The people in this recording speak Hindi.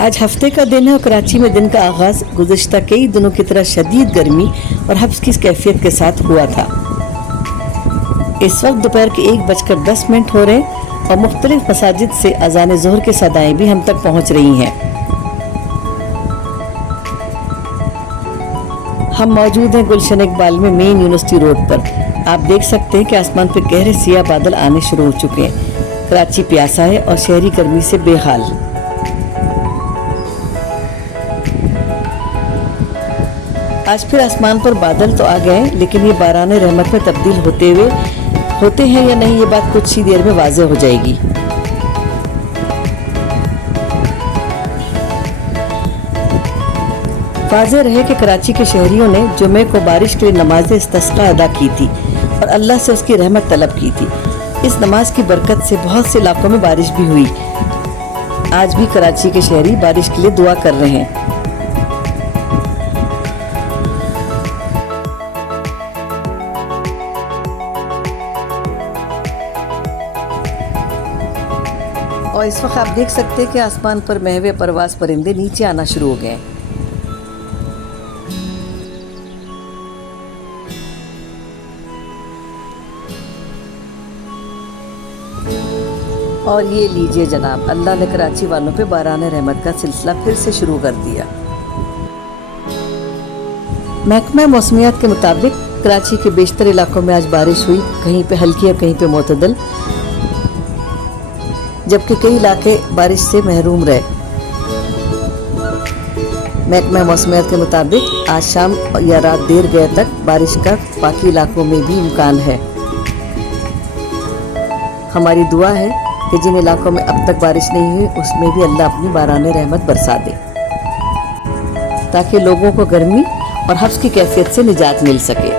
आज हफ्ते का दिन है और कराची में दिन का आगाज गुज़िश्ता कई दिनों की तरह शदीद गर्मी और हब्स की कैफियत के साथ हुआ था। इस वक्त दोपहर के 1:10 हो रहे और मुख्तलिफ मसाजिद से अजान ज़ोहर की सदाएं भी हम तक पहुँच रही हैं। हम मौजूद हैं गुलशन इकबाल में मेन यूनिवर्सिटी रोड पर। आप देख सकते हैं कि आसमान पर गहरे सियाह बादल आने शुरू हो चुके हैं। कराची प्यासा है और शहरी गर्मी से बेहाल। आज फिर आसमान पर बादल तो आ गए, लेकिन ये बाराने रहमत में तब्दील होते हैं या नहीं, ये बात कुछ ही देर में वाज़ेह हो जाएगी। वाज़ेह रहे कि कराची के शहरियों ने जुमे को बारिश के लिए नमाज इस्तिस्क़ा अदा की थी और अल्लाह से उसकी रहमत तलब की थी। इस नमाज की बरकत से बहुत से इलाकों में बारिश भी हुई। आज भी कराची के शहरी बारिश के लिए दुआ कर रहे हैं। और इस वक्त आप देख सकते हैं कि आसमान पर महवे परवास परिंदे नीचे आना शुरू हो गए। और ये लीजिए जनाब, अल्लाह ने कराची वालों पे बाराने रहमत का सिलसिला फिर से शुरू कर दिया। महकमा मौसमियात के मुताबिक कराची के बेशतर इलाकों में आज बारिश हुई, कहीं पे हल्की और कहीं पे मोतदल, जबकि कई इलाके बारिश से महरूम रहे। महकमा मौसमियात के मुताबिक आज शाम या रात देर गए तक बारिश का बाकी इलाकों में भी इम्कान है। हमारी दुआ है कि जिन इलाकों में अब तक बारिश नहीं हुई उसमें भी अल्लाह अपनी बाराने रहमत बरसा दे, ताकि लोगों को गर्मी और हब्स की कैफियत से निजात मिल सके।